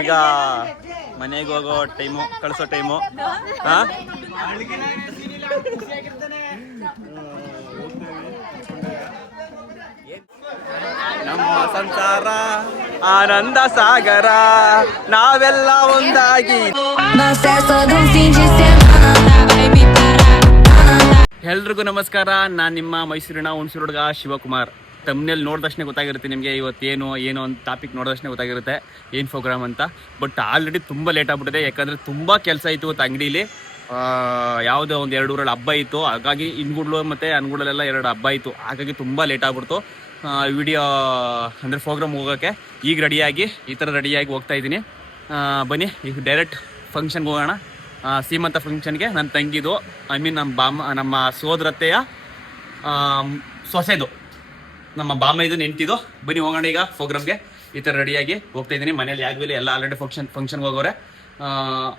ಈಗ ಮನೆಗೆ ಹೋಗೋ ಟೈಮು, ಕಳಿಸೋ ಟೈಮು. ನಮ್ಮ ಸಂಸಾರ ಆನಂದ ಸಾಗರ, ನಾವೆಲ್ಲ ಒಂದಾಗಿ. ಎಲ್ರಿಗೂ ನಮಸ್ಕಾರ. ನಾನು ನಿಮ್ಮ ಮೈಸೂರಿನ ಹುಣಸೂರು ಹುಡುಗ ಶಿವಕುಮಾರ್. ತಮ್ಮನೇಲಿ ನೋಡಿದ ತಕ್ಷಣ ಗೊತ್ತಾಗಿರುತ್ತೆ ನಿಮಗೆ ಇವತ್ತೇನು ಏನು ಅಂತ ಟಾಪಿಕ್ ನೋಡಿದ ತಕ್ಷಣ ಗೊತ್ತಾಗಿರುತ್ತೆ ಏನು ಪ್ರೋಗ್ರಾಮ್ ಅಂತ. ಬಟ್ ಆಲ್ರೆಡಿ ತುಂಬ ಲೇಟ್ ಆಗ್ಬಿಟ್ಟಿದೆ, ಯಾಕಂದರೆ ತುಂಬ ಕೆಲಸ ಇತ್ತು ಇವತ್ತು ಅಂಗಡೀಲಿ. ಯಾವುದೋ ಒಂದು 2 ಊರಲ್ಲಿ ಹಬ್ಬ ಇತ್ತು, ಹಾಗಾಗಿ ಇನ್ಗುಡ್ಲು ಮತ್ತು ಅನ್ಗುಡಲೆಲ್ಲ 2 ಹಬ್ಬ ಇತ್ತು, ಹಾಗಾಗಿ ತುಂಬ ಲೇಟ್ ಆಗ್ಬಿಡ್ತು ವಿಡಿಯೋ ಅಂದರೆ ಪ್ರೋಗ್ರಾಮ್ ಹೋಗೋಕ್ಕೆ. ಈಗ ರೆಡಿಯಾಗಿ ಈ ಥರ ರೆಡಿಯಾಗಿ ಹೋಗ್ತಾ ಇದ್ದೀನಿ. ಬನ್ನಿ ಈಗ ಡೈರೆಕ್ಟ್ ಫಂಕ್ಷನ್ಗೆ ಹೋಗೋಣ. ಸೀಮಂತ ಫಂಕ್ಷನ್ಗೆ ನನ್ನ ತಂಗಿದು, ಐ ಮೀನ್ ನಮ್ಮ ಸೋದರತ್ತೆಯ ಸೊಸೆದು, ನಮ್ಮ ಬಾಮೈದು ನೆಂಟಿದು. ಬನ್ನಿ ಹೋಗೋಣ ಈಗ ಪ್ರೋಗ್ರಾಮ್ಗೆ. ಈ ಥರ ರೆಡಿಯಾಗಿ ಹೋಗ್ತಾ ಇದ್ದೀನಿ. ಮನೇಲಿ ಯಾಗಲಿ ಎಲ್ಲ ಆಲ್ರೆಡಿ ಫಂಕ್ಷನ್ಗೆ ಹೋಗೋರೆ.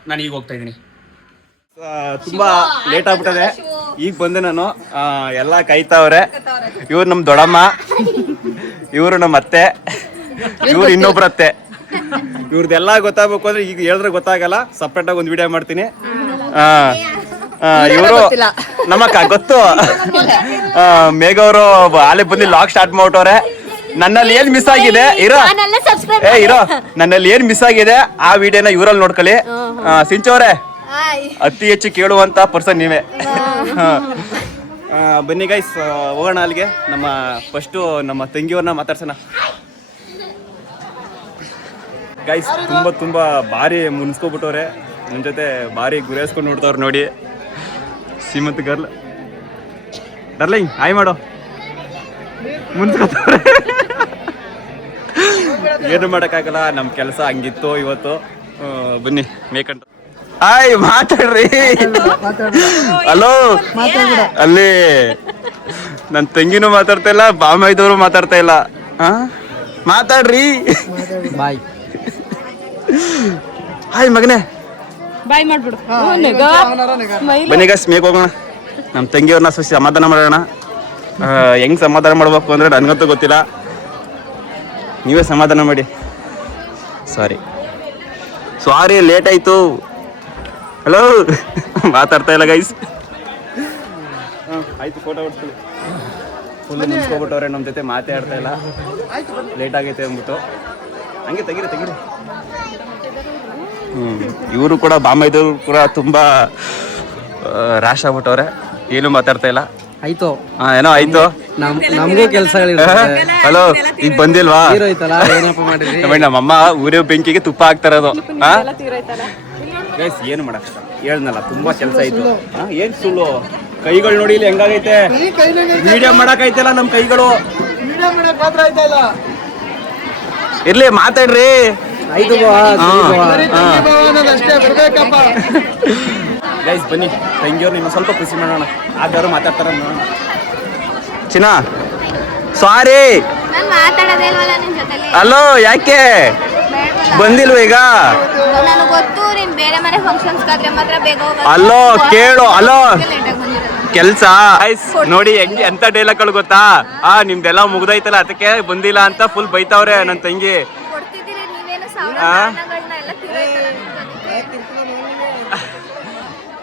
ನಾನು ಈಗ ಹೋಗ್ತಾ ಇದ್ದೀನಿ. ತುಂಬ ಲೇಟ್ ಆಗ್ಬಿಟ್ಟದೆ, ಈಗ ಬಂದೆ ನಾನು. ಎಲ್ಲ ಕಾಯ್ತಾವ್ರೆ. ಇವ್ರು ನಮ್ಮ ದೊಡ್ಡಮ್ಮ, ಇವರು ನಮ್ಮ ಅತ್ತೆ, ಇವ್ರು ಇನ್ನೊಬ್ರತ್ತೆ. ಇವ್ರದ್ದೆಲ್ಲ ಗೊತ್ತಾಗಬೇಕು ಅಂದ್ರೆ ಈಗ ಹೇಳಿದ್ರೆ ಗೊತ್ತಾಗಲ್ಲ, ಸಪ್ರೇಟಾಗಿ ಒಂದು ವಿಡಿಯೋ ಮಾಡ್ತೀನಿ. ಇವರು ನಮ್ಮಕ್ಕ ಗೊತ್ತು. ಮೇಘ ಅವರು ಆಲೆ ಬಂದು ಲಾಗ್ ಸ್ಟಾರ್ಟ್ ಮಾಡ್ಬಿಟ್ಟವ್ರೆ. ನನ್ನಲ್ಲಿ ಏನ್ ಮಿಸ್ ಆಗಿದೆ ಇರೋ ನನ್ನಲ್ಲಿ ಏನ್ ಮಿಸ್ ಆಗಿದೆ ಆ ವಿಡಿಯೋನ ಇವರಲ್ಲಿ ನೋಡ್ಕೊಳ್ಳಿ. ಸಿಂಚವ್ರೆ, ಅತಿ ಹೆಚ್ಚು ಕೇಳುವಂತ ಪರ್ಸನ್ ನೀವೇ. ಬನ್ನಿ ಗೈಸ್, ಹೋಗೋಣ ಅಲ್ಲಿಗೆ. ನಮ್ಮ ಫಸ್ಟು ನಮ್ಮ ತಂಗಿಯವ್ರನ್ನ ಮಾತಾಡ್ಸೋಣ. ಗೈಸ್ ತುಂಬ ಭಾರಿ ಮುನ್ಸ್ಕೊಬಿಟ್ಟವ್ರೆ, ನನ್ನ ಜೊತೆ ಭಾರಿ ಗುರೇಸ್ಕೊಂಡು ನೋಡ್ತವ್ರು ನೋಡಿ. ಸೀಮಂತ್ ಗರ್ಲ್ ಡರ್ಲಿಂಗ್ ಹಾಯ್ ಮಾಡೋ, ಮುನ್ಸ್ಕೊತವ್ರೆ. ಏನು ಮಾಡೋಕ್ಕಾಗಲ್ಲ, ನಮ್ಮ ಕೆಲಸ ಹಂಗಿತ್ತು ಇವತ್ತು. ಬನ್ನಿ ಮೇಕಂಟ ಹಾಯ್ ಮಾತಾಡ್ರಿ. ಹಲೋ, ಅಲ್ಲಿ ನನ್ನ ತಂಗಿನೂ ಮಾತಾಡ್ತಾ ಇಲ್ಲ, ಬಾಮೈದವರು ಮಾತಾಡ್ತಾ ಇಲ್ಲ. ಮಾತಾಡ್ರಿ. ಬಾಯ್ ಹಾಯ್ ಮಗನೇ, ಬಾಯ್ ಮಾಡ್ಬಿಡು. ಬನ್ನಿ ಗಸ್ ಮೇಕ್ ಹೋಗೋಣ. ನಮ್ಮ ತಂಗಿಯವ್ರನ್ನ ಸಮಾಧಾನ ಮಾಡೋಣ. ಹೆಂಗ್ ಸಮಾಧಾನ ಮಾಡ್ಬೇಕು ಅಂದ್ರೆ ನನಗಂತೂ ಗೊತ್ತಿಲ್ಲ, ನೀವೇ ಸಮಾಧಾನ ಮಾಡಿ. ಸಾರಿ ಲೇಟ್ ಆಯ್ತು. ಹಲೋ, ಮಾತಾಡ್ತಾ ಇಲ್ಲ ಗೈಸ್. ಆಯ್ತು, ಫೋಟೋ ಹೊಡ್ಸ್ಕೊಳ್ಳಿ. ಫುಲ್ ನಿಂತ್ಕೊಬಿಟ್ಟವ್ರೆ, ನಮ್ಮ ಜೊತೆ ಮಾತೇ ಆಡ್ತಾ ಇಲ್ಲ, ಲೇಟ್ ಆಗೈತೆ ಅಂದ್ಬಿಟ್ಟು. ಹಂಗೆ ತೆಗೀರಿ. ಇವರು ಕೂಡ ಬಾಮೈದವರು ಕೂಡ ತುಂಬ ರ್ಯಾಶ್ ಆಗ್ಬಿಟ್ಟವ್ರೆ, ಏನು ಮಾತಾಡ್ತಾ ಇಲ್ಲ. ಆಯ್ತು, ಏನೋ ಆಯ್ತು, ನಮಗೂ ಕೆಲಸಗಳಿವೆ. ಹಲೋ, ಈಗ ಬಂದಿಲ್ವಾ? ನಮ್ಮಮ್ಮ ಊರೇ ಬೆಂಕಿಗೆ ತುಪ್ಪ ಹಾಕ್ತಾರದು. ಗೈಸ್ ಏನು ಮಾಡಕ್ಕ ಹೇಳ್ನಲ್ಲ, ತುಂಬಾ ಕೆಲಸ ಆಯ್ತು. ಏನ್ ಸುಳ್ಳು, ಕೈಗಳು ನೋಡಿ ಇಲ್ಲಿ ಹೆಂಗಾಗೈತೆ. ವಿಡಿಯೋ ಮಾಡಕ್ಕೈತಲ್ಲ ನಮ್ಮ ಕೈಗಳು. ಇರ್ಲಿ, ಮಾತಾಡ್ರಿ. ಗೈಸ್ ಬನ್ನಿ, ತಂಗಿಯವ್ರು ನಿಮ್ಮ ಸ್ವಲ್ಪ ಖುಷಿ ಮಾಡೋಣ. ಆಗಾರು ಮಾತಾಡ್ತಾರ ನೋಡೋಣ. ಚಿನ್ನ ಸಾರಿ. ಹಲೋ, ಯಾಕೆ ಬಂದಿಲ್ವ ಈಗ? ಅಲ್ಲೋ ಕೇಳು, ಅಲೋ ಕೆಲ್ಸ ನೋಡಿ ಹೆಂಗೆ ಎಂತ ಡೈಲಾಗ್ಗಳು ಗೊತ್ತಾ? ನಿಮ್ದೆಲ್ಲ ಮುಗ್ದೈತಲ್ಲ ಅದಕ್ಕೆ ಬಂದಿಲ್ಲ ಅಂತ ಫುಲ್ ಬೈತಾವ್ರೆ ನನ್ನ ತಂಗಿ.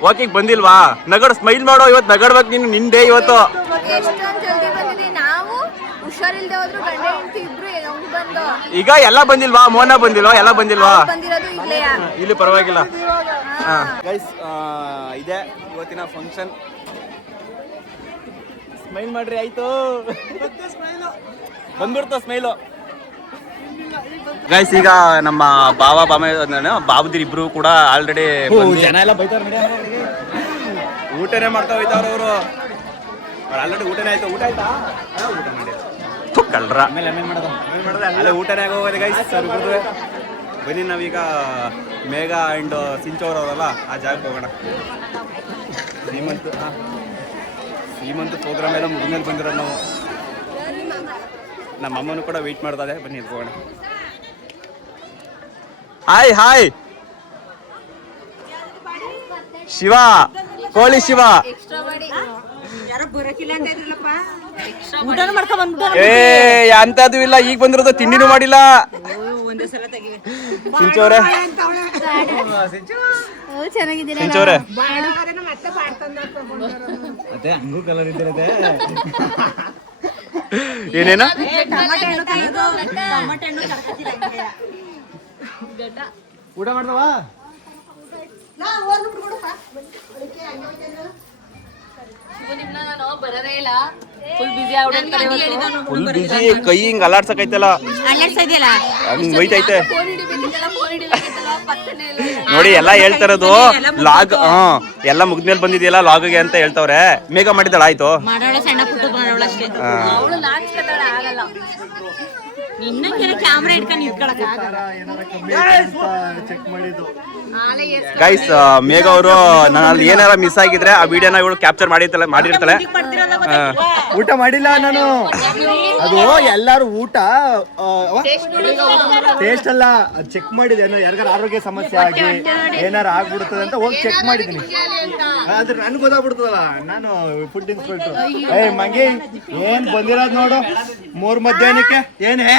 ವಾಕಿಂಗ್ ಬಂದಿಲ್ವಾ? ನಗಡ್, ಸ್ಮೈಲ್ ಮಾಡೋ. ಇವತ್ತು ನಗಡ್ಬೇಕು ನೀನು, ನಿಂದೆ ಇವತ್ತು. ಈಗ ಎಲ್ಲ ಬಂದಿಲ್ವಾ? ಮೋನ ಬಂದಿಲ್ವಾ? ಎಲ್ಲ ಬಂದಿಲ್ವಾ? ಇಲ್ಲಿ ಪರವಾಗಿಲ್ಲ. ಗೈಸ್, ಇದೆ ಇವತ್ತಿನ ಫಂಕ್ಷನ್. ಸ್ಮೈಲ್ ಮಾಡ್ರಿ. ಆಯ್ತು, ಬಂದ್ಬಿಡ್ತ ಸ್ಮೈಲು. ಗೈಸ್, ಈಗ ನಮ್ಮ ಬಾಬುದಿರ್ ಇಬ್ರು ಕೂಡ ಆಲ್ರೆಡಿ ಜನ ಎಲ್ಲ ಬೈತಾರ. ಊಟನೇ ಮಾಡ್ತಾ ಹೋಯ್ತಾವ್ರ ಅವರು. ಆಲ್ರೆಡಿ ಊಟನೇ ಆಯ್ತು. ಊಟ ಆಯ್ತಾ? ಕಳ್ರ ಅಲ್ಲೇ ಊಟನೇ ಆಗೋಗಿದೆ ಗೈಸ್. ಬನ್ನಿ, ನಾವೀಗ ಮೇಘ ಆ್ಯಂಡ್ ಸಿಂಚೋರವರಲ್ಲ ಆ ಜಾಗಕ್ಕೆ ಹೋಗೋಣ. ಸೀಮಂತ್ ಪ್ರೋಗ್ರಾಮ್ ಎಲ್ಲ ಮುಗಿದ್ಮೇಲೆ ಬಂದಿರೋ ನಾವು. ನಮ್ಮ ಅಮ್ಮನೂ ಕೂಡ ವೆಯ್ಟ್ ಮಾಡ್ತಾ ಇದೆ. ಬನ್ನಿ ಹೋಗೋಣ. ಹಾಯ್ ಶಿವ, ಕೋಳಿ ಶಿವ. ಅಂತದ್ದು ಇಲ್ಲ, ಈಗ ಬಂದಿರೋದು. ತಿಂಡಿನೂ ಮಾಡಿಲ್ಲ. ಸಿಂಚೋರೆ ಸಿಂಚೋರೆ ಏನೇನು ಊಟ ಮಾಡ್ದವಾ ಫುಲ್ ಬಿಸಿ ಕೈ ಹಿಂಗ್ ಅಲ್ಲಾಡ್ಸಕೈತಲ್ಲ ಹಂಗ್ ಬೈತೈತೆ ನೋಡಿ ಎಲ್ಲಾ ಹೇಳ್ತಾರದು ಲಾಗ್ ಎಲ್ಲ ಮುಗ್ದ್ಮೇಲೆ ಬಂದಿದೆಯಲ್ಲ ಲಾಗ್ಗೆ ಅಂತ ಹೇಳ್ತವ್ರೆ. ಮೇಘ ಮಾಡಿದಳ ಆಯ್ತು ಗೈಸ್. ಮೇಘ ಅವರು ನಾನು ಏನಾರ ಮಿಸ್ ಆಗಿದ್ರೆ ಆ ವಿಡಿಯೋನ ಇವಳು ಕ್ಯಾಪ್ಚರ್ ಮಾಡಿರ್ತಾಳೆ. ಊಟ ಮಾಡಿಲ್ಲ ನಾನು. ಅದು ಎಲ್ಲಾರು ಊಟ ಟೇಸ್ಟ್ ಅಲ್ಲ ಚೆಕ್ ಮಾಡಿದೆ. ಯಾರಿಗಾರ ಆರೋಗ್ಯ ಸಮಸ್ಯೆ ಆಗಿ ಏನಾರ ಆಗ್ಬಿಡ್ತದೆ ಅಂತ ಹೋಗಿ ಚೆಕ್ ಮಾಡಿದೀನಿ. ಆದ್ರೆ ನನ್ಗೆ ಗೊತ್ತಾಗ್ಬಿಡ್ತದಲ್ಲ, ನಾನು ಫುಡ್ ಇನ್ಸ್ಪೆಕ್ಟರ್. ಮಂಗಿ ಏನ್ ಬಂದಿರೋದ್ ನೋಡು 3 ಮಧ್ಯಾಹ್ನಕ್ಕೆ. ಏನೇ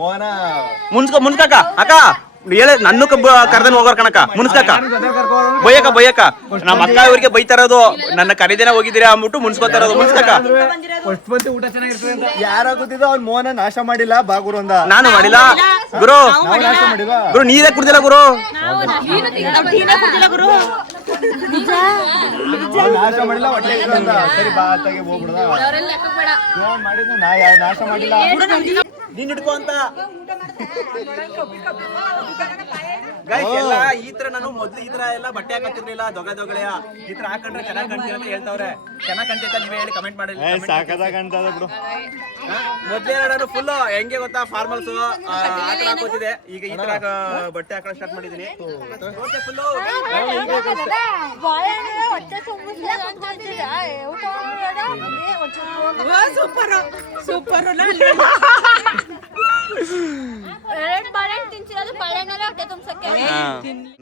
ಮೋಹನ ಮುನ್ಸ್ಕಕ್ಕ ಅಕ್ಕ ಹೇಳ ನನ್ನ ಕರ್ದನ್ ಹೋಗೋರ್ ಕಣಕ ಮುನ್ಸ್ಕಕ್ಕ ಬಯ್ಯಕ್ಕ ನಮ್ಮ ಅಕ್ಕ ಇವ್ರಿಗೆ ಬೈತಾ ಇರೋದು ನನ್ನ ಕರಿದೇನ ಹೋಗಿದ್ದೀರಾ ಅಂದ್ಬಿಟ್ಟು ಮುನ್ಸ್ಕೊತಾ ಇರೋದು. ಮುನ್ಸ್ಕಕ್ಕ ಊಟ ಚೆನ್ನಾಗಿರ್ತದೆ ಅಂತ ಯಾರ ಗೊತ್ತಿದ್ದ ಅವ್ನ್ ಮೋಹನ ನಾಶ ಮಾಡಿಲ್ಲ ಬಾಗುರು ಅಂದ. ನಾನು ಮಾಡಿಲ್ಲ ಗುರು. ನಾಶ ಮಾಡಿಲ್ಲ ಗುರು, ನೀರೇ ಕುಡ್ದಿಲ್ಲ ಗುರು. ನಾಶ ಮಾಡಿಲ್ಲ ಹೊಟ್ಟೆ ಅಂತ. ಸರಿ ಬಾ ಅತ್ತಾಗೆ ಹೋಗ್ಬಿಡ್ದ. ಮಾಡಿದ್ದು ನಾಶ ಮಾಡಿಲ್ಲ ನೀನ್ ಹಿಡ್ಕೋ ಅಂತ. ಎಲ್ಲ ಈ ತರ ನಾನು ಮೊದ್ಲು ಈ ತರ ಎಲ್ಲ ಬಟ್ಟೆ ಹಾಕತ್ತಿರ್ಲಿಲ್ಲ. ದೊಗಳೆಯ ಈ ತರ ಹಾಕೊಂಡ್ರೆ ಚೆನ್ನಾಗ್ ಕಾಣ್ತೀರ ಅಂತ ಹೇಳ್ತಾವ್ರೆ. ಚೆನ್ನಾಗ್ ಕಾಣ್ತೈತೆ ನೀವೇ ಹೇಳಿ ಕಮೆಂಟ್ ಮಾಡಿ. ಸಾಕದಾಗ ಕಾಣ್ತದ ಬಿಡು. ಮೊದ್ಲೇ ನಾನು ಫುಲ್ ಹೆಂಗೆ ಗೊತ್ತಾ ಫಾರ್ಮಲ್ಸ್ ಆತರ ಹಾಕೋತಿದೆ. ಈಗ ಈ ತರ ಬಟ್ಟೆ ಹಾಕೋಣ ಸ್ಟಾರ್ಟ್ ಮಾಡಿದೀನಿ.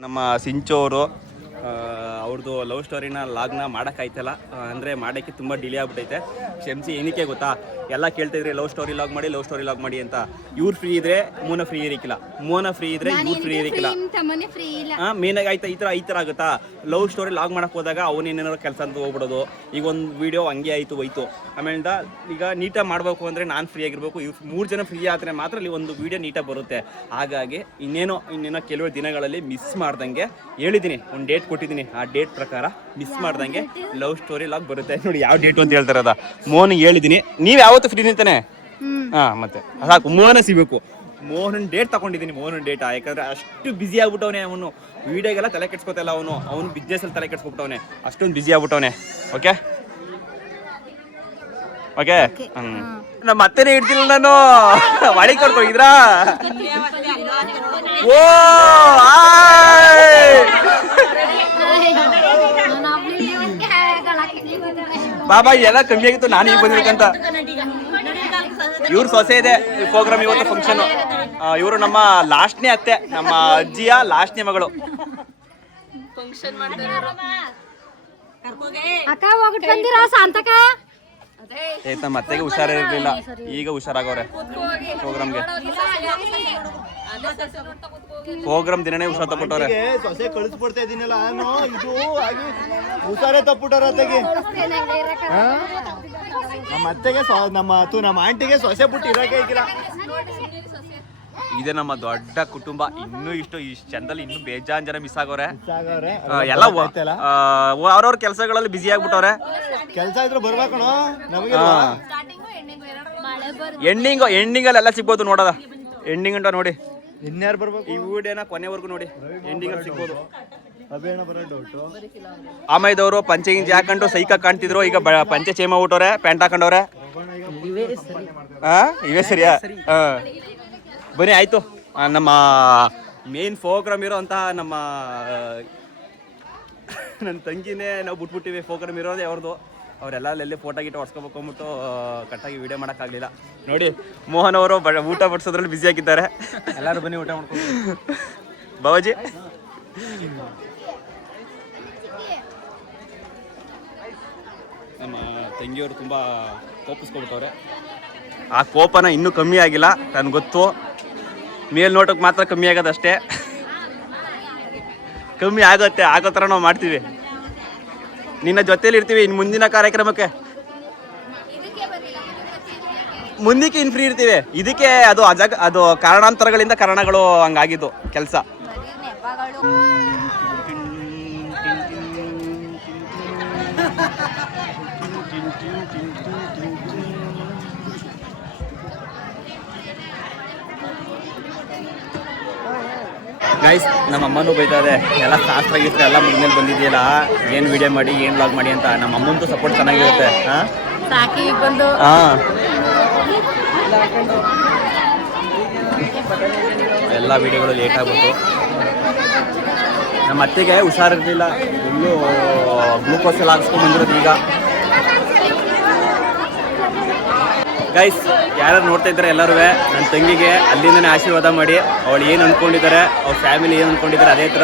ನಮ್ಮ ಸಿಂಚೋರು ಅವ್ರದ್ದು ಲವ್ ಸ್ಟೋರಿನ ಲಾಗ್ನ ಮಾಡೋಕ್ಕಾಯ್ತಲ್ಲ, ಅಂದರೆ ಮಾಡೋಕ್ಕೆ ತುಂಬ ಡಿಲೇ ಆಗ್ಬಿಟ್ಟೈತೆ. ಕ್ಷಮಿಸಿ. ಏನಕ್ಕೆ ಗೊತ್ತಾ, ಎಲ್ಲ ಕೇಳ್ತಿದ್ರಿ ಲವ್ ಸ್ಟೋರಿ ಲಾಗ್ ಮಾಡಿ ಅಂತ. ಇವ್ರು ಫ್ರೀ ಇದ್ರೆ ಮೋನ ಫ್ರೀ ಇರಕ್ಕಿಲ್ಲ, ಮೋನ ಫ್ರೀ ಇದ್ರೆ ಇವ್ರು ಫ್ರೀ ಇರಕ್ಕಿಲ್ಲ. ಮೇನಾಗಿ ಆಯ್ತಾ ಈ ಥರ ಆಗುತ್ತಾ. ಲವ್ ಸ್ಟೋರಿ ಲಾಗ್ ಮಾಡಕ್ಕೆ ಹೋದಾಗ ಅವನೇನಾದ್ರು ಕೆಲಸ ಅಂತ ಹೋಗ್ಬಿಡೋದು. ಈಗ ಒಂದು ವಿಡಿಯೋ ಹಂಗೆ ಹೋಯ್ತು. ಆಮೇಲಿಂದ ಈಗ ನೀಟಾಗಿ ಮಾಡಬೇಕು ಅಂದರೆ ನಾನು ಫ್ರೀ ಆಗಿರ್ಬೇಕು. ಇವ್ರು 3 ಜನ ಫ್ರೀ ಆದರೆ ಮಾತ್ರ ಅಲ್ಲಿ ಒಂದು ವಿಡಿಯೋ ನೀಟಾಗಿ ಬರುತ್ತೆ. ಹಾಗಾಗಿ ಇನ್ನೇನೋ ಕೆಲವು ದಿನಗಳಲ್ಲಿ ಮಿಸ್ ಮಾಡ್ದಂಗೆ ಹೇಳಿದ್ದೀನಿ, ಒಂದು ಡೇಟ್ ಕೊಟ್ಟಿದ್ದೀನಿ. ಆ ಡೇಟ್ ಪ್ರಕಾರ ಮಿಸ್ ಮಾಡ್ದಂಗೆ ಲವ್ ಸ್ಟೋರಿ ಲಾಗ್ ಬರುತ್ತೆ. ನೋಡಿ ಯಾವ ಡೇಟ್ ಅಂತ ಹೇಳ್ತಾರದ. ಮೋಹನ್ಗೆ ಹೇಳಿದ್ದೀನಿ, ನೀವು ಯಾವತ್ತು ಫ್ರೀ ನಿಂತಾನೆ. ಮತ್ತೆ ಸಾಕು, ಮೋಹನ ಸಿಗಬೇಕು. ಮೋಹನ್ ಡೇಟ್ ತಗೊಂಡಿದ್ದೀನಿ, ಮೋಹನ್ ಡೇಟ್. ಯಾಕಂದ್ರೆ ಅಷ್ಟು ಬ್ಯುಸಿ ಆಗ್ಬಿಟ್ಟವನೆ ಅವನು. ವಿಡಿಯೋಗೆಲ್ಲ ತಲೆ ಕೆಡ್ಸ್ಕೊತಲ್ಲ ಅವನು ಬಿಸ್ನೆಸ್ ಅಲ್ಲಿ ತಲೆ ಕೆಡ್ಸ್ಕೊಬಿಟ್ಟವನೆ. ಅಷ್ಟೊಂದು ಬ್ಯುಸಿ ಆಗ್ಬಿಟ್ಟವನೆ. ಓಕೆ ನಮ್ಮ ಅತ್ತೆನೇ ಇಡ್ತಿಲ್ಲ ನಾನು. ಒಳಗೆ ಕರ್ಕೊಂಡಿದ್ರಾ? ಓ ಬಾಬಾ ಎಲ್ಲ ಕಮ್ಮಿ ಆಗಿತ್ತು, ನಾನು ಈಗ ಬಂದಿರ್ಬೇಕಂತ. ಇವ್ರ ಸೊಸೆ ಇದೆ ಪ್ರೋಗ್ರಾಮ್ ಇವತ್ತು ಫಂಕ್ಷನ್. ಇವರು ನಮ್ಮ ಲಾಸ್ಟ್ನೇ ಅತ್ತೆ, ನಮ್ಮ ಅಜ್ಜಿಯ ಲಾಸ್ಟ್ನೇ ಮಗಳು. ನಮ್ಮ ಅತ್ತೆಗೆ ಹುಷಾರಿರ್ಲಿಲ್ಲ, ಈಗ ಹುಷಾರಾಗವ್ರೆ. ಪ್ರೋಗ್ರಾಮ್ ದಿನನೇ ಹುಷಾರ್ ತಗೊಟ್ಟವ್ರೆ. ಸೊಸೆ ಕಳಿಸ್ಬಿಡ್ತಾ ಇದೀನಲ್ಲ ನಾನು, ಇದು ಆಗಿ ಹುಷಾರೇ ತಪ್ಪಿಟ್ಟಾರ ಅತ್ತೆಗೆ. ನಮ್ಮ ಅತ್ತೆಗೆ ನಮ್ಮ ಆಂಟಿಗೆ ಸೊಸೆ ಬಿಟ್ಟು ಇರಕ್ಕೆ ಇಕ್ಕಿಲ್ಲ. ಇದೇ ನಮ್ಮ ದೊಡ್ಡ ಕುಟುಂಬ. ಇನ್ನೂ ಇಷ್ಟು ಚಂದಲ್ಲಿ ಇನ್ನೂ ಬೇಜಾನ್ ಜನ ಮಿಸ್ ಆಗೋರೆ. ಎಲ್ಲ ಅವ್ರವ್ರ ಕೆಲಸಗಳಲ್ಲಿ ಬಿಸಿ ಆಗ್ಬಿಟ್ಟವ್ರೆ. ಕೆಲಸ ಇದ್ರೆ ಬರ್ಬೇಕಣ ನಮಗೆ. ಎಂಡಿಂಗ್ ಅಲ್ಲಿ ಎಲ್ಲ ಸಿಗ್ಬೋದು ನೋಡೋದ. ಎಂಡಿಂಗ್ ಅಂತ ನೋಡಿ. ಇನ್ಯಾರು ಬರ್ಬೇಕು ಈ ವಿಡಿಯೋನ ಕೊನೆವರೆಗೂ ನೋಡಿ, ಎಂಡಿಂಗ್ ಅಲ್ಲಿ ಸಿಗ್ಬೋದು. ಆಮೇದವರು ಪಂಚೆ ಗಿಂಚೆ ಹಾಕೊಂಡು ಸೈಕ ಕಾಣ್ತಿದ್ರು. ಈಗ ಪಂಚೆ ಚೇಮ ಊಟವ್ರೆ, ಪ್ಯಾಂಟ್ ಹಾಕೊಂಡವ್ರೆ. ಇವೇ ಸರಿಯಾ? ಬನ್ನಿ ಆಯ್ತು. ನಮ್ಮ ಮೇನ್ ಪ್ರೋಗ್ರಾಮ್ ಇರೋ ಅಂತ ನನ್ನ ತಂಗಿನೇ ನಾವು ಬಿಟ್ಬಿಟ್ಟಿವಿ. ಪ್ರೋಗ್ರಾಮ್ ಇರೋದೇ ಅವ್ರದ್ದು. ಅವರೆಲ್ಲ ಅಲ್ಲೆಲ್ಲಿ ಫೋಟೋ ಗಿಟೋ ಹೊಡ್ಸ್ಕೋಬೇಕು ಅಂದ್ಬಿಟ್ಟು ಕರೆಕ್ಟಾಗಿ ವಿಡಿಯೋ ಮಾಡೋಕ್ಕಾಗಲಿಲ್ಲ. ನೋಡಿ ಮೋಹನ್ ಅವರು ಊಟ ಬಡಿಸೋದ್ರಲ್ಲಿ ಬ್ಯುಸಿ ಆಗಿದ್ದಾರೆ. ಎಲ್ಲರೂ ಬನ್ನಿ ಊಟ ಮಾಡ್ಕೊಂಡು. ಬಾಬಾಜಿ ನಮ್ಮ ತಂಗಿಯವರು ತುಂಬ ಕೋಪಿಸ್ಕೊಬಿಟ್ಟವ್ರೆ. ಆ ಕೋಪನ ಇನ್ನೂ ಕಮ್ಮಿ ಆಗಿಲ್ಲ, ನನಗೆ ಗೊತ್ತು. ಮೇಲ್ನೋಟಕ್ಕೆ ಮಾತ್ರ ಕಮ್ಮಿ ಆಗೋದಷ್ಟೇ, ಕಮ್ಮಿ ಆಗುತ್ತೆ, ಆಗೋ ಥರ ನಾವು ಮಾಡ್ತೀವಿ. ನಿನ್ನ ಜೊತೇಲಿ ಇರ್ತೀವಿ. ಇನ್ನು ಮುಂದಿನ ಕಾರ್ಯಕ್ರಮಕ್ಕೆ ಮುಂದಕ್ಕೆ ಇನ್ನು ಫ್ರೀ ಇರ್ತೀವಿ. ಇದಕ್ಕೆ ಅದು ಅದು ಕಾರಣಾಂತರಗಳಿಂದ ಕಾರಣಗಳು ಹಂಗಾಗಿದ್ದು ಕೆಲಸ. ಗೈಸ್, ನಮ್ಮ ಅಮ್ಮನೂ ಬೈತಾರೆ, ಎಲ್ಲ ಶಾಸ್ತ್ರ ಗೀಸ್ತ್ರ ಎಲ್ಲ ಮುಂದೆ ಬಂದಿದೆಯಲ್ಲ, ಏನು ವಿಡಿಯೋ ಮಾಡಿ ಏನು ವ್ಲಾಗ್ ಮಾಡಿ ಅಂತ. ನಮ್ಮ ಅಮ್ಮಂತೂ ಸಪೋರ್ಟ್ ಚೆನ್ನಾಗಿರುತ್ತೆ. ಎಲ್ಲ ವಿಡಿಯೋಗಳು ಲೇಟ್ ಆಗ್ಬಿಟ್ಟು ನಮ್ಮ ಅತ್ತೆಗೆ ಹುಷಾರಿರಲಿಲ್ಲ, ಇನ್ನೂ ಗ್ಲೂಕೋಸ್ ಎಲ್ಲ ಹಾಕ್ಸ್ಕೊಂಡು ಬಂದಿರೋದು ಈಗ. ಗೈಸ್, ಯಾರು ನೋಡ್ತಾ ಇದ್ದಾರೆ ಎಲ್ಲರೂ ನನ್ನ ತಂಗಿಗೆ ಅಲ್ಲಿಂದನೇ ಆಶೀರ್ವಾದ ಮಾಡಿ. ಅವಳು ಏನು ಅಂದ್ಕೊಂಡಿದ್ದಾರೆ, ಅವ್ರ ಫ್ಯಾಮಿಲಿ ಏನು ಅಂದ್ಕೊಂಡಿದ್ದಾರೆ, ಅದೇ ಥರ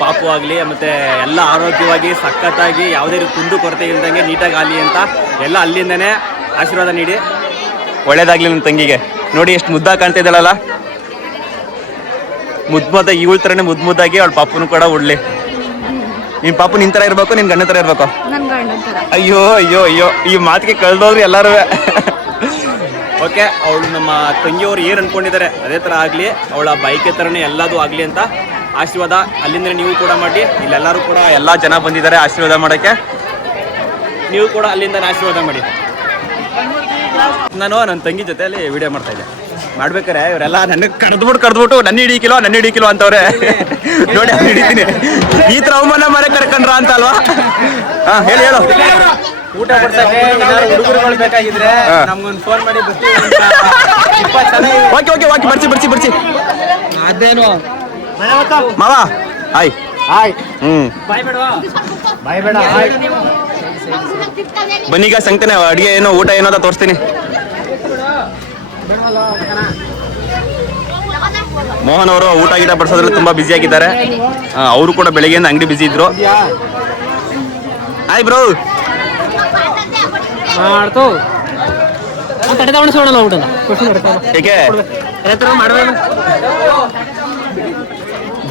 ಪಾಪು ಆಗಲಿ, ಮತ್ತು ಎಲ್ಲ ಆರೋಗ್ಯವಾಗಿ ಸಖತ್ತಾಗಿ ಯಾವುದೇ ರೀತಿ ಕುಂದು ಕೊರತೆ ಇಲ್ದಂಗೆ ನೀಟಾಗಿ ಆಗಲಿ ಅಂತ ಎಲ್ಲ ಅಲ್ಲಿಂದನೇ ಆಶೀರ್ವಾದ ನೀಡಿ. ಒಳ್ಳೇದಾಗಲಿ ನನ್ನ ತಂಗಿಗೆ. ನೋಡಿ ಎಷ್ಟು ಮುದ್ದಾಗಿ ಕಾಣ್ತಾ ಇದ್ದಾಳಲ್ಲ, ಮುದ್ದಾಗಿ ಇವಳ ಥರನೇ ಮುದ್ದಾಗಿ ಅವಳ ಪಾಪನು ಕೂಡ ಉಡ್ಲಿ. ನಿನ್ನ ಪಾಪು ನಿನ್ನ ಥರ ಇರಬೇಕು, ನಿನ್ನ ಗಂಡ ಥರ ಇರಬೇಕು. ಅಯ್ಯೋ ಅಯ್ಯೋ ಅಯ್ಯೋ, ಈ ಮಾತಿಗೆ ಕಳೆದೋದ್ರು ಎಲ್ಲರೂ. ಓಕೆ, ಅವಳು ನಮ್ಮ ತಂಗಿಯವರು ಏನು ಅಂದ್ಕೊಂಡಿದ್ದಾರೆ ಅದೇ ಥರ ಆಗಲಿ, ಅವಳ ಬೈಕೆ ಥರನೇ ಎಲ್ಲದೂ ಆಗಲಿ ಅಂತ ಆಶೀರ್ವಾದ ಅಲ್ಲಿಂದ ನೀವು ಕೂಡ ಮಾಡಿ. ಇಲ್ಲೆಲ್ಲರೂ ಕೂಡ ಎಲ್ಲ ಜನ ಬಂದಿದ್ದಾರೆ ಆಶೀರ್ವಾದ ಮಾಡೋಕ್ಕೆ, ನೀವು ಕೂಡ ಅಲ್ಲಿಂದ ಆಶೀರ್ವಾದ ಮಾಡಿ. ನಾನು ನನ್ನ ತಂಗಿ ಜೊತೆಯಲ್ಲಿ ವಿಡಿಯೋ ಮಾಡ್ತಾಯಿದ್ದೆ. ಮಾಡ್ಬೇಕಾರೆ ಇವರೆಲ್ಲ ನನಗೆ ಕಡ್ದ್ಬಿಟ್ಟು ನನ್ನ ಹಿಡಿಕಿಲೋ ಅಂತವ್ರೆ. ನೋಡಿ ಹಿಡಿತೀನಿ, ಈ ಥರ ಅವಮಾನ ಮಾಡಿ ಕರ್ಕೊಂಡ್ರ ಅಂತ ಅಲ್ವಾ? ಹಾಂ, ಹೇಳು. ಊಟ ಕೊಡ್ಸಕ್ಕೆ ಹುಡುಗರುಗಳು ಬೇಕಾಗಿದ್ರೆ ನಮ್ಗೊಂದು ಫೋನ್ ಮಾಡಿ ಬರ್ಸಿ. ಅದೇನು ಮಾವ ಹಾಯ್. ಬಾಯ್ ಬೇಡ. ಬನ್ನೀಗ ಸಂಗ್ತಾನೆ ಅಡುಗೆ ಏನೋ ಊಟ ಏನೋ ಅಂತ ತೋರಿಸ್ತೀನಿ. ಮೋಹನ್ ಅವರು ಊಟ ಗೀಟ ಬಡಿಸೋದ್ರಲ್ಲಿ ತುಂಬಾ ಬ್ಯುಸಿ ಆಗಿದ್ದಾರೆ. ಅವರು ಕೂಡ ಬೆಳಗ್ಗೆಯಿಂದ ಅಂಗಡಿ ಬ್ಯುಸಿ ಇದ್ರು. Hi bro. ಮಾಡ್ತು ಏಕೆ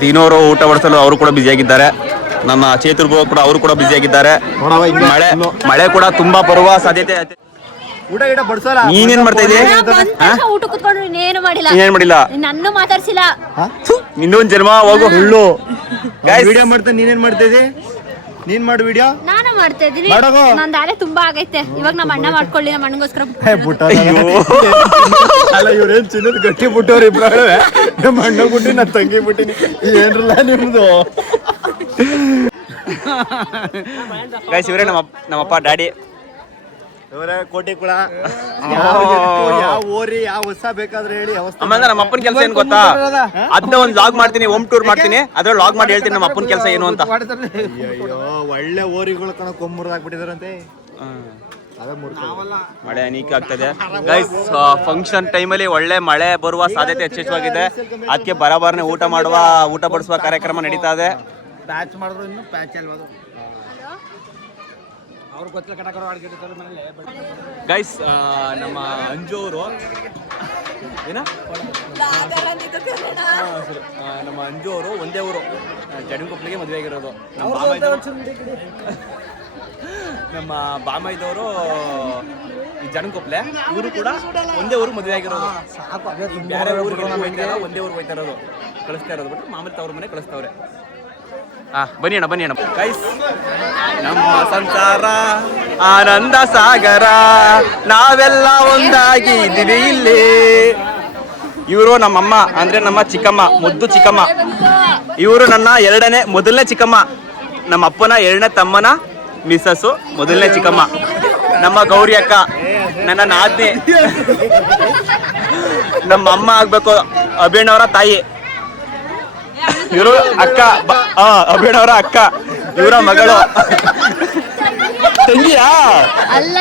ದೀನೋರು ಊಟ ಬಡಿಸಲು ಅವರು ಕೂಡ ಬ್ಯುಸಿ ಆಗಿದ್ದಾರೆ. ನಮ್ಮ ಚೇತುರ್ಗು ಕೂಡ ಅವರು ಕೂಡ ಬ್ಯುಸಿ ಆಗಿದ್ದಾರೆ. ಮಳೆ ಕೂಡ ತುಂಬಾ ಬರುವ ಸಾಧ್ಯತೆ. ಊಟ ಗೀಟ ಬಡ್ಸಲ್ಲ. ನೀನೇನ್ ಮಾಡ್ತಾ ಇದ್ದೀ? ಊಟ ಕುತ್ಕೊಂಡ್ರು ಇನ್ನೇನು ಮಾಡಿಲ್ಲ. ಏನ್ ಮಾಡಿಲ್ಲ? ನನ್ನ ಮಾತಾಡ್ಸಿಲ್ಲ. ಇನ್ನೊಂದ್ ಜನ್ಮ ಹೋಗು. ಹುಳ್ಳು ವಿಡಿಯೋ ಮಾಡ್ತಾ ನೀನೇನ್ ಮಾಡ್ತಾ ಇದ್ದೀ? ನೀನ್ ಮಾಡು ವಿಡಿಯೋ. ನಾನು ಮಾಡ್ತಾ ಇದ್ದೀನಿ. ನಂದು ಆಲೆ ತುಂಬಾ ಆಗೈತೆ. ಇವಾಗ ನಮ್ಮ ಅಣ್ಣ ಮಾಡ್ಕೊಳ್ಳಿ, ನಮ್ಮ ಅಣ್ಣಗೋಸ್ಕರ. ಅಲ್ಲ, ಇವ್ರೇನ್ ಚಿನ್ನದ ಗಟ್ಟಿ ಬಿಟ್ಟವ್ರಿ ಇಬ್ರು. ನಮ್ಮ ಅಣ್ಣ ಬಿಟ್ಟಿ ನನ್ನ ತಂಗಿ ಬಿಟ್ಟಿನಿ. ಏನ್ರಲ್ಲ ನಿಮ್ದು? ಗೈಸ್, ಇವರೇ ನಮ್ಮಪ್ಪ ಡ್ಯಾಡಿ. ಇವರೇ ಕೋಟಿ ಕುಳ. ಯಾವ ಓರಿ ಯಾವ ಹೊಸ ಬೇಕಾದ್ರೆ ಹೇಳಿ. ಆಮೇಲೆ ನಮ್ಮ ಅಪ್ಪನ ಕೆಲಸ ಏನ್ ಗೊತ್ತಾ? ಅದನ್ನ ಒಂದು ಲಾಗ್ ಮಾಡ್ತೀನಿ, ಹೋಮ್ ಟೂರ್ ಮಾಡ್ತೀನಿ, ಅದ್ರಲ್ಲಿ ಲಾಗ್ ಮಾಡಿ ಹೇಳ್ತೀನಿ ನಮ್ಮ ಅಪ್ಪನ ಕೆಲಸ ಏನು ಅಂತ. ಅಯ್ಯೋ, ಒಳ್ಳೆ ಓರಿಗಳು ಕಣ ಕೊಂಬುರ್ದಾಕ್ಬಿಟ್ಟಿದಾರಂತೆ. ಮಳೆ ಅನೇಕ ಆಗ್ತದೆ ಗೈಸ್. ಫಂಕ್ಷನ್ ಟೈಮಲ್ಲಿ ಒಳ್ಳೆ ಮಳೆ ಬರುವ ಸಾಧ್ಯತೆ ಹೆಚ್ಚಾಗಿದೆ. ಅದಕ್ಕೆ ಬರಬಾರನೆ ಊಟ ಬಡಿಸುವ ಕಾರ್ಯಕ್ರಮ ನಡೀತಾ ಇದೆ. ಪ್ಯಾಚ್ ಮಾಡಿದ್ರು ಇನ್ನು ಪ್ಯಾಚ್ ಅಲ್ವಾ ಅವ್ರು ಗೊತ್ತಿಲ್ಲ ಕಟಕರು ಆಡ್ಗಿರ್ತಾರೆ ಮನೇಲಿ. ಗೈಸ್, ನಮ್ಮ ಅಂಜು ಅವರು ನಮ್ಮ ಅಂಜು ಅವರು ಒಂದೇ ಊರು, ಜಡಂಕೊಪ್ಲಿಗೆ ಮದುವೆ ಆಗಿರೋದು. ನಮ್ಮ ಬಾಮೈದವರು ಈ ಜಡಂಕೊಪ್ಲೆ, ಇವರು ಕೂಡ ಒಂದೇ ಊರು ಮದುವೆ ಆಗಿರೋದು. ಬೇರೆ ಊರಿಗೆ ಒಂದೇ ಊರು ಹೋಯ್ತಾ ಇರೋದು, ಕಳಿಸ್ತಾ ಇರೋದು. ಬಿಟ್ಟು ಮಾಮೂಲಿ ಅವ್ರ ಮನೆ ಕಳಿಸ್ತವ್ರೆ. ಬನ್ನಿ ಅಣ್ಣ. ಗೈಸ್, ನಮ್ಮ ಸಂಸಾರ ಆನಂದ ಸಾಗರ, ನಾವೆಲ್ಲ ಒಂದಾಗಿ ಇದ್ದೀವಿ ಇಲ್ಲಿ. ಇವರು ನಮ್ಮಮ್ಮ ಅಂದ್ರೆ ನಮ್ಮ ಚಿಕ್ಕಮ್ಮ, ಮುದ್ದು ಚಿಕ್ಕಮ್ಮ. ಇವರು ನನ್ನ ಮೊದಲನೇ ಚಿಕ್ಕಮ್ಮ, ನಮ್ಮ ಅಪ್ಪನ ಎರಡನೇ ತಮ್ಮನ ಮಿಸ್ಸಸ್ಸು, ಮೊದಲನೇ ಚಿಕ್ಕಮ್ಮ. ನಮ್ಮ ಗೌರಿ ಅಕ್ಕ ನನ್ನ ನಾದ್ನಿ, ನಮ್ಮ ಅಮ್ಮ ಆಗ್ಬೇಕು, ಅಭಿಣ್ಣವರ ತಾಯಿ. ಇವರು ಅಕ್ಕ, ಅಭಿಣ್ಣವರ ಅಕ್ಕ, ಇವರ ಮಗಳು. ತಂಗಿಯಾ? ಅಲ್ಲ,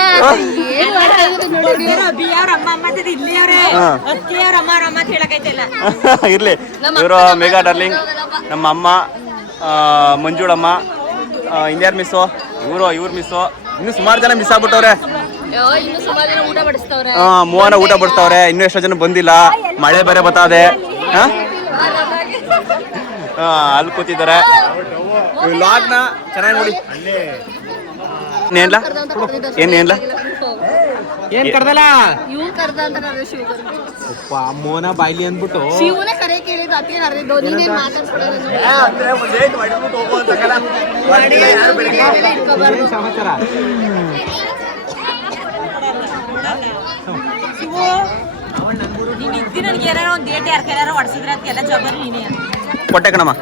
ಇರ್ಲಿ. ಇವರು ಮೇಘಾ ಡಾರ್ಲಿಂಗ್, ನಮ್ಮ ಅಮ್ಮ ಮಂಜುಳಮ್ಮ. ಇನ್ಯಾರು ಮಿಸ್ಸು? ಇವ್ರ ಮಿಸ್ಸು. ಇನ್ನು ಸುಮಾರು ಜನ ಮಿಸ್ ಆಗ್ಬಿಟ್ಟವ್ರೆ. ಇನ್ನು ಸುಮಾರು ಜನ ಊಟ ಬಡಿಸ್ತವ್ರೆ. ಮೂವನ ಊಟ ಬಿಡ್ತಾವ್ರೆ, ಇನ್ನೂ ಎಷ್ಟೋ ಜನ ಬಂದಿಲ್ಲ, ಮಳೆ ಬೇರೆ ಬರ್ತದೆ. ಅಲ್ಲಿ ಕೂತಿದ್ದಾರೆ. ಲಾಗ್ನ ಚೆನ್ನಾಗಿ ನೋಡಿ. ಏನ್ಲ ಏನ್ಲ ಏನ್ ಕರ್ದಲ್ಲ ಇವ್ ಕರ್ದ ಅಂತ ನಾನು ಶಿವ ಮೋನ ಬಾಯ್ಲಿ ಅಂದ್ಬಿಟ್ಟು ಶಿವನೇ ಕರೆ ಕೇಳಿದ್ದು ಅದಕ್ಕೆ ಕರೆದಿದ್ದು. ನೀನೇನ್ ಮಾತಾಡ್ಸ್ಕೊಡೋದು ಏನ್ ಸಮಾಚಾರ? ನೀನ್ ಇದ್ದಿ ನನ್ಗೆ ಏನಾರ ಒಂದ್ ಡೇಟ್ ಯಾರ ಕೈಯಾರ ಹೊಡ್ಸಿದ್ರೆ ಅದಕ್ಕೆಲ್ಲ ಜವಾಬ್ದಾರಿ ನೀನೇ. ಕೊಟ್ಟೆ ಕಣಮ್ಮ.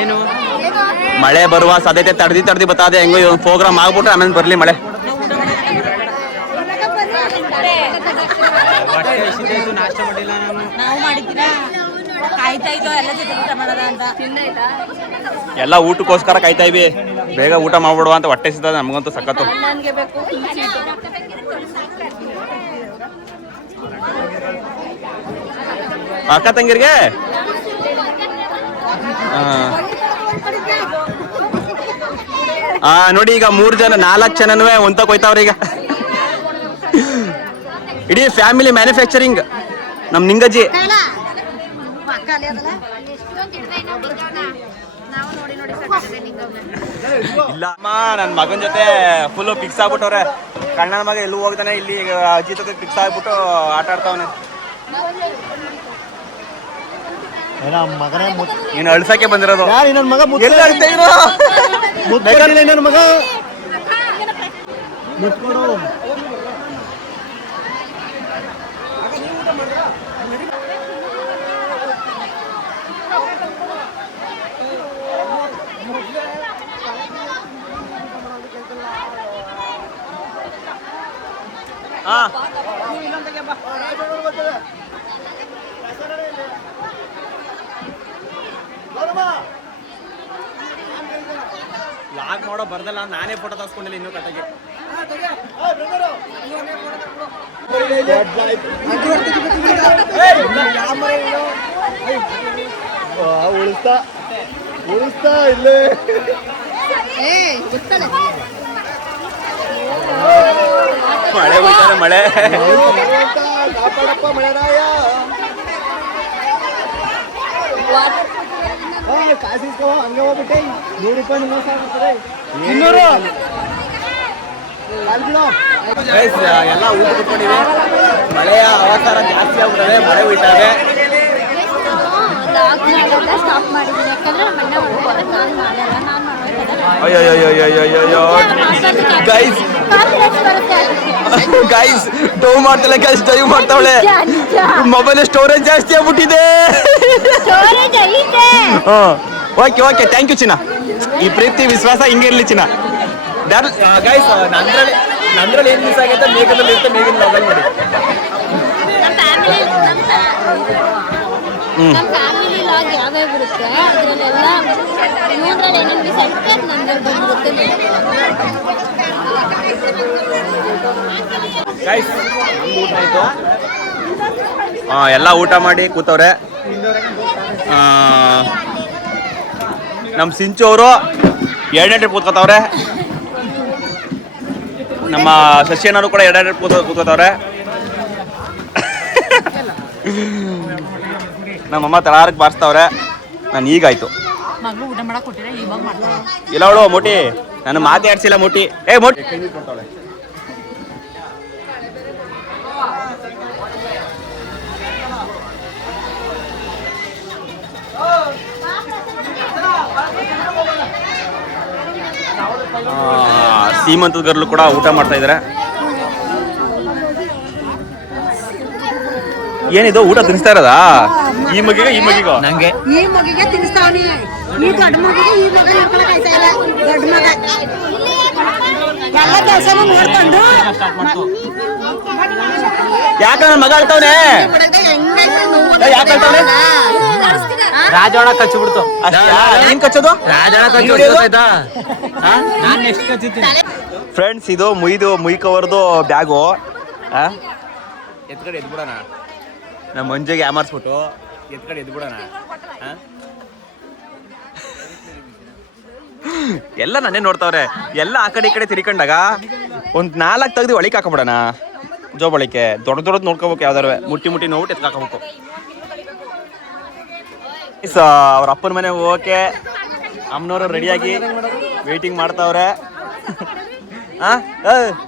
ಏನು ಮಳೆ ಬರುವ ಸಾಧ್ಯತೆ ತಡೆದಿ ಬರ್ತದೆ. ಹೆಂಗೋ ಒಂದು ಪ್ರೋಗ್ರಾಮ್ ಆಗ್ಬಿಟ್ರೆ ಆಮೇಲೆ ಬರ್ಲಿ ಮಳೆ. ಹೊಟ್ಟೆ ಹಸಿದಾಯ್ತು, ನಾಷ್ಟ ಮಾಡಿಲ್ಲ ನಾನು. ನಾವು ಮಾಡಿದ್ದೀನ ಕಾಯ್ತಾ ಇದ್ದೋ ಎಲ್ಲ ಜೊತೆ ಊಟ ಮಾಡೋದ ಅಂತ. ಎಲ್ಲ ಊಟಕ್ಕೋಸ್ಕರ ಕಾಯ್ತಾ ಇವಿ, ಬೇಗ ಊಟ ಮಾಡ್ಬಿಡುವ ಅಂತ. ಹೊಟ್ಟೆ ಸಿದ ನಮಗಂತೂ ಸಖತ್ತು. ನನ್ಗೆ ಬೇಕು ಅಕ್ಕ ತಂಗಿರ್ಗೆ ನೋಡಿ, ಈಗ 3 ಜನ 4 ಜನನೂ ಒಂತಕ್ ಹೋಯ್ತಾವ್ರೆ ಈಗ. ಇಡೀ ಫ್ಯಾಮಿಲಿ ಮ್ಯಾನುಫ್ಯಾಕ್ಚರಿಂಗ್ ನಮ್ ನಿಂಗಜ್ಜಿ. ಇಲ್ಲ ಅಮ್ಮ, ನನ್ನ ಮಗನ ಜೊತೆ ಫುಲ್ ಫಿಕ್ಸ್ ಆಗ್ಬಿಟ್ಟವ್ರೆ. ಕಣ್ಣನ ಮಗ ಎಲ್ಲೂ ಹೋಗ್ತಾನೆ, ಇಲ್ಲಿ ಅಜ್ಜಿ ಜೊತೆ ಫಿಕ್ಸ್ ಆಗ್ಬಿಟ್ಟು ಆಟ ಆಡ್ತಾವನೆ. ಮಗನೇ ನೀನು ಅಳ್ಸಕ್ಕೆ ಬಂದಿರೋದು. ನನ್ನ ಮಗ ಎಲ್ಲಿ ಅಳ್ತಾ ಇರೋ? ನನ್ನ ಮಗ ಮುಟ್ಕೊಡು. ಲಾಗ್ ಮಾಡೋ ಬರ್ದಲ್ಲ, ನಾನೇ ಫೋಟೋ ತರ್ಸ್ಕೊಂಡಿಲ್ಲ ಇನ್ನೂ ಕಟ್ಟಕ್ಕೆ. ಉಳಿಸ್ತಾ ಇಲ್ಲೇ ಮಳೆ ಹೋಯ್ತಾರೆ, ಮಳೆ. ಕಾಪಾಡಪ್ಪ ಮಳೆರಾಯ. ಕಾಸಿಸ್ಕೋ, ಹಂಗೆ ಹೋಗ್ಬಿಟ್ಟೆ. 100 ರೂಪಾಯಿ ನಿಮಗೆ 200 ಎಲ್ಲ ಊಟ ಕುತ್ಕೊಂಡಿವೆ. ಮಳೆಯ ಅವತಾರ ಜಾಸ್ತಿ ಆಗ್ಬಿಟ್ಟದೆ, ಮಳೆ ಹೋಯ್ತಾರೆ. ಸ್ಟಾಪ್ ಮಾಡಿದ್ದೀನಿ, ಯಾಕಂದ್ರೆ ನಮ್ಮ ಅಣ್ಣ ಮಾಡ್ಬೇಕು, ನಾನು ಮಾಡಲ್ಲ. ನಾನು ಅಯ್ಯೋ ಗೈಸ್, ಗೈಸ್ ಡೌ ಮಾಡ್ತಾಳೆ, ಗೈಸ್ ಡೈವ್ ಮಾಡ್ತಾವಳೆ. ಮೊಬೈಲ್ ಸ್ಟೋರೇಜ್ ಜಾಸ್ತಿ ಆಗ್ಬಿಟ್ಟಿದೆ. ಓಕೆ ಥ್ಯಾಂಕ್ ಯು ಚಿನ್ನ. ಈ ಪ್ರೀತಿ ವಿಶ್ವಾಸ ಹಿಂಗೆ ಇರ್ಲಿ ಚಿನ್ನ. ಗೈಸ್, ನಂದ್ರಲ್ಲಿ ಏನ್ ಮಿಸ್ ಆಗೈತೆ ಮೇಘದಲ್ಲಿ ಇರುತ್ತೆ, ಮೇಘಿನ ಮೊಬೈಲ್ ಮಾಡಿ. ನಮ್ಮ ಫ್ಯಾಮಿಲಿ ಲಾಗ್ ಯಾವ್ಯಾವ ಬರುತ್ತೆ ಅದರಲ್ಲೆಲ್ಲ 100ರಲ್ಲಿ ಏನೇನು ಮಿಸ್ ಆಗುತ್ತೆ ಅದು ನಂದಲ್ಲಿ ಬಂದಿರುತ್ತೆ. ಗೈಸ್ ನಮ್ದು ಊಟ ಆಯ್ತು. ಎಲ್ಲ ಊಟ ಮಾಡಿ ಕೂತವ್ರೆ. ನಮ್ಮ ಸಿಂಚು ಅವರು 2ನೇ ಟ್ರಿಪ್ ಕೂತ್ಕೋತವ್ರೆ. ನಮ್ಮ ಶಶಿಯಣ್ಣರು ಕೂಡ 2ನೇ ಟ್ರಿಪ್ ಕೂತ್ಕೋತವ್ರೆ. ನಮ್ಮಮ್ಮ ತಲಾರಕ್ಕೆ ಬಾರಿಸ್ತವ್ರೆ. ನಾನು ಈಗಾಯ್ತು. ಮಗಳು ಊಟ ಮಾಡಕ್ ಕೊಟ್ಟಿರ, ಇವಾಗ ಮಾಡ್ತಾಳೆ. ಇಲ್ಲ ಅವಳು ಮೋಟಿ, ನಾನು ಮಾತೇ ಆಡ್ಸಿಲ್ಲ ಮೋಟಿ. ಮೋಟಿ ಸೀಮಂತದ ಗರ್ಲು ಕೂಡ ಊಟ ಮಾಡ್ತಾ ಇದಾರೆ. ಏನಿದು ಊಟ ತಿನ್ನಿಸ್ತಾ ಇರೋದಾ? ಈ ಮಗಿಗ ನಂಗೆ ಈ ಮಗಿಗೆ ತಿನ್ನಿಸ್ತಾವನಿ, ಈ ದೊಡ್ಡ ಮಗಿಗೆ ಈ ಮಗ ನೋಡ್ಕೊಳಕ್ ಆಯ್ತಾ ಇಲ್ಲ. ದೊಡ್ಡ ಮಗ ಎಲ್ಲ ಕೆಲಸನೂ ನೋಡ್ಕೊಂಡು ಯಾಕ ನನ್ನ ಮಗ ಅಳ್ತಾವನೆ? ಯಾಕೆ ಅಳ್ತಾವನೆ? ರಾಜವಾಡ ಕಚ್ಚಿಬಿಡ್ತು. ಏನ್ ಕಚ್ಚೋದು? ರಾಜವಾಡ ಕಚ್ಚೋದು. ನಾನ್ ನೆಕ್ಸ್ಟ್ ಕಚ್ಚಿದ್ದೀನಿ. ಫ್ರೆಂಡ್ಸ್, ಇದು ಮುಯ್ಕವರ್ದು ಬ್ಯಾಗು. ಎತ್ಕಡೆ ಎದ್ಬಿಡೋಣ, ನಮ್ಮ ಮಂಜೆಗೆ ಎಲ್ಲ ನನ್ನೇ ನೋಡ್ತಾವ್ರೆ. ಎಲ್ಲ ಆ ಕಡೆ ಈ ಕಡೆ ತಿರ್ಕೊಂಡಾಗ ಒಂದು 4 ತೆಗ್ದು ಒಳಗೆ ಹಾಕೋಬಿಡೋಣ. ಜೋಬಳಿಕೆ ದೊಡ್ಡದು ನೋಡ್ಕೋಬೇಕು, ಯಾವ್ದಾರು ಮುಟ್ಟಿ ನೋಡ್ಬಿಟ್ಟು ಎತ್ಕಾಕೋಬೇಕು. ಅವ್ರ ಅಪ್ಪನ ಮನೆ ಓಕೆ, ಅಮ್ಮನವರು ರೆಡಿಯಾಗಿ ವೇಟಿಂಗ್ ಮಾಡ್ತಾವ್ರೆ.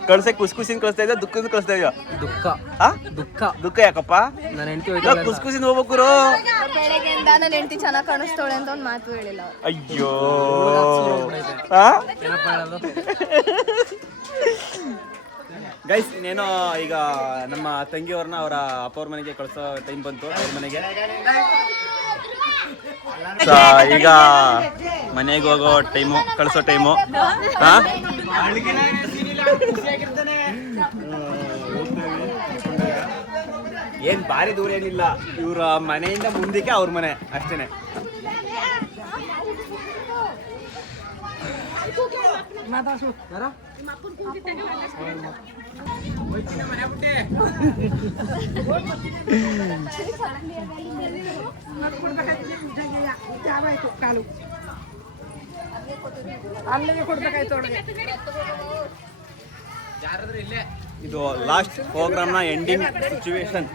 ಕಳ್ಸೆ ಖುಷಿಯಿಂದ ಕಳಿಸ್ತಾ ಇದ್ಯಾ, ದುಃಖದಿಂದ ಕಳಿಸ್ತಾ ಇದ್ಯಾ? ದುಃಖ ಯಾಕಪ್ಪ? ನನ್ನ ಹೆಂಡತಿ ಖುಷಿಯಿಂದ ಹೋಗ್ಬೇಕು. ಬೆಳಗ್ಗೆಯಿಂದ ನನ್ನ ಹೆಂಡತಿ ಚೆನ್ನಾಗಿ ಕಾಣಿಸ್ತಾಳೆ ಅಂತ ಒಂದು ಮಾತು ಹೇಳಿಲ್ಲ. ಅಯ್ಯೋ ಗೈಸ್, ಇನ್ನೇನೋ ಈಗ ನಮ್ಮ ತಂಗಿಯವ್ರನ್ನ ಅವರ ಅಪ್ಪವ್ರ ಮನೆಗೆ ಕಳ್ಸೋ ಟೈಮ್ ಬಂತು. ಅವ್ರ ಮನೆಗೆ ಈಗ ಮನೆಗೆ ಹೋಗೋ ಟೈಮು, ಕಳ್ಸೋ ಟೈಮು. ಏನ್ ಭಾರಿ ದೂರ ಏನಿಲ್ಲ, ಇವ್ರ ಮನೆಯಿಂದ ಮುಂದಕ್ಕೆ ಅವ್ರ ಮನೆ ಅಷ್ಟೇನೆ. ಇದು ಲಾಸ್ಟ್ ಪ್ರೋಗ್ರಾಮ್ನ ಎಂಡಿಂಗ್ ಸಿಚುವೇಶನ್.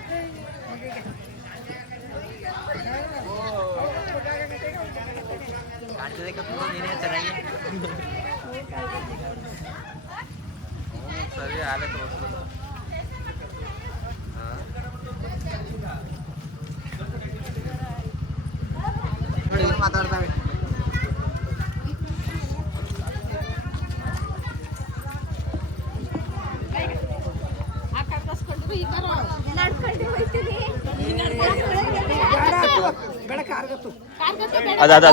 ಅದು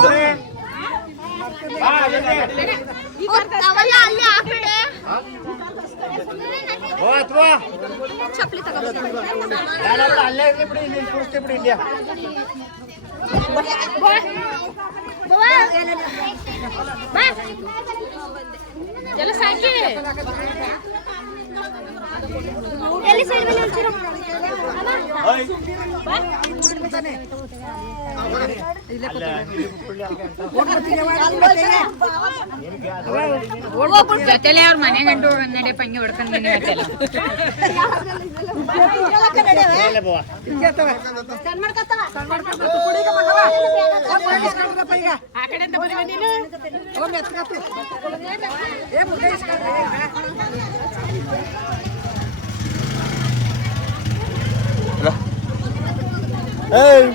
ಚಪ್ಪಲಿ ಅಲ್ಲೇ ಇರ್ಲಿ ಬಿಡಿ, ನೀನು ಕೂರಿಸ್ತಿ ಬಿಡಿ ಇಲ್ಲಿಯ. ಎಲ್ಲ ಸಾಕಿ ಎಲ್ಲಿ ಸೈಡ್ ಮೇಲೆ ಒಂಚೂರು ಜೊತೆಲೆ ಅವ್ರ ಮನೆ ಗಂಟು ನಡೆ ಪಂಗಿ ಹೊಡ್ಕೊಂಡ್ ಮನೆ ಆ ಕಡೆ ಅಂತ ಬರೀ ನೀನು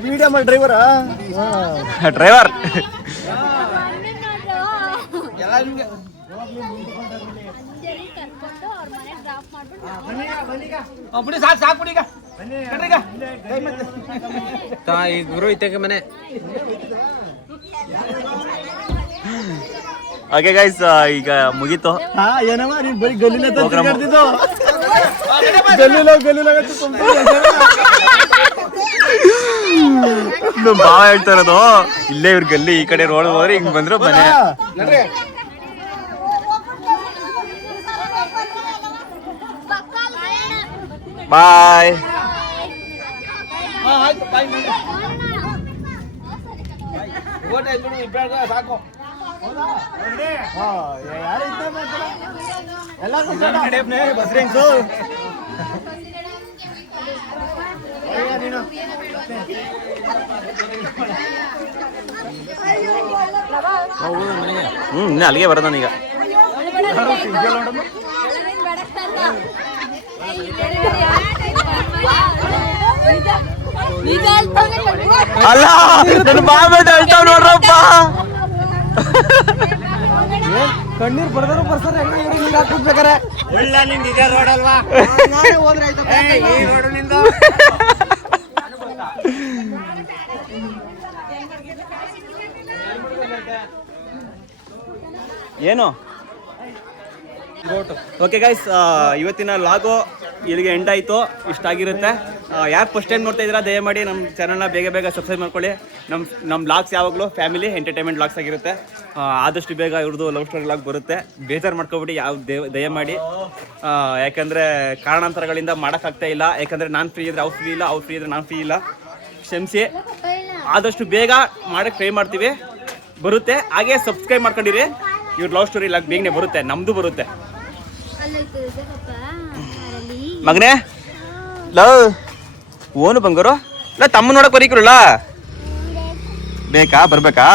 ವಿಡಿಯೋ ಮಾಡಿ ಡ್ರೈವರಾ? ಡ್ರೈವರ್ ಗುರು ಇತ್ತಕ್ಕೆ ಮನೆ. ಓಕೆ ಗೈಸ್, ಈಗ ಮುಗೀತು. ಏನಮ್ಮ ನೀನ್ ಬರೀ ಗಲ್ಲಿನ ನಮ್ಮ ಭಾವ ಹೇಳ್ತಾ ಇರೋದು, ಇಲ್ಲೇ ಇವ್ರ ಗಲ್ಲಿ, ಈ ಕಡೆ ರೋಡ್ ಹೋದ್ರೆ ಹಿಂಗ್ ಬಂದ್ರು ಮನೆ. ಬಾಯ್. ಸಾಕು. ಬಸ್ರೆಂಗ್ಸು ಇನ್ನು ಅಲ್ಲಿಗೆ ಬರೋದು ನಾನೀಗ. ಅಲ್ಲ, ನನ್ನ ಬಾಬೇಟ ಹೇಳ್ತಾವ್ ನೋಡ್ರಪ್ಪ. ಕಣ್ಣೀರ್ ಬರ್ದಾರು ಬರ್ಸಾರ ಹಾಕ್ಬೇಕಾರೆ ಒಳ್ಳೆ ನಿಂದ ಇದೇ ರೋಡ್ ಅಲ್ವಾ? ಹೋದ್ರೆ ಆಯ್ತಪ್ಪ. ಈ ರೋಡ್ ನಿಂದ ಏನು? ಓಕೆ ಗೈಸ್, ಇವತ್ತಿನ ಲಾಗು ಇಲ್ಲಿಗೆ ಎಂಡ್ ಆಯಿತು. ಇಷ್ಟ ಆಗಿರುತ್ತೆ. ಯಾರು ಫಸ್ಟ್ ಟೈಮ್ ನೋಡ್ತಾ ಇದ್ದೀರಾ, ದಯಮಾಡಿ ನಮ್ಮ ಚಾನಲ್ನ ಬೇಗ ಸಬ್ಸ್ಕ್ರೈಬ್ ಮಾಡ್ಕೊಳ್ಳಿ. ನಮ್ಮ ಲಾಗ್ಸ್ ಯಾವಾಗಲೂ ಫ್ಯಾಮಿಲಿ ಎಂಟರ್ಟೈನ್ಮೆಂಟ್ ಲಾಗ್ಸ್ ಆಗಿರುತ್ತೆ. ಆದಷ್ಟು ಬೇಗ ಇವ್ರದ್ದು ಲವ್ ಸ್ಟೋರಿ ಲಾಗ್ ಬರುತ್ತೆ. ಬೇಜಾರು ಮಾಡ್ಕೊಬಿಟ್ಟು ದಯಮಾಡಿ, ಯಾಕಂದರೆ ಕಾರಣಾಂತರಗಳಿಂದ ಮಾಡೋಕ್ಕಾಗ್ತಾ ಇಲ್ಲ. ಯಾಕಂದರೆ ನಾನು ಫ್ರೀ ಇದ್ರೆ ಅವ್ರು ಫ್ರೀ ಇಲ್ಲ, ಅವ್ರು ಫ್ರೀ ಇದ್ರೆ ನಾನು ಫ್ರೀ ಇಲ್ಲ. ಕ್ಷಮಿಸಿ. ಆದಷ್ಟು ಬೇಗ ಮಾಡೋಕ್ಕೆ ಟ್ರೈ ಮಾಡ್ತೀವಿ, ಬರುತ್ತೆ. ಹಾಗೆ ಸಬ್ಸ್ಕ್ರೈಬ್ ಮಾಡ್ಕೊಂಡಿರಿ. ಇವ್ರ ಲವ್ ಸ್ಟೋರಿ ಇಲ್ಲ ಬೇಗನೆ ಬರುತ್ತೆ, ನಮ್ದು ಬರುತ್ತೆ. ಮಗನೇ ಲವ್ ಓನು ಬಂಗಾರು ಇಲ್ಲ ತಮ್ಮ ನೋಡಕ್ ಬರೀಕ್ರಲ್ಲ ಬೇಕಾ ಬರ್ಬೇಕಾ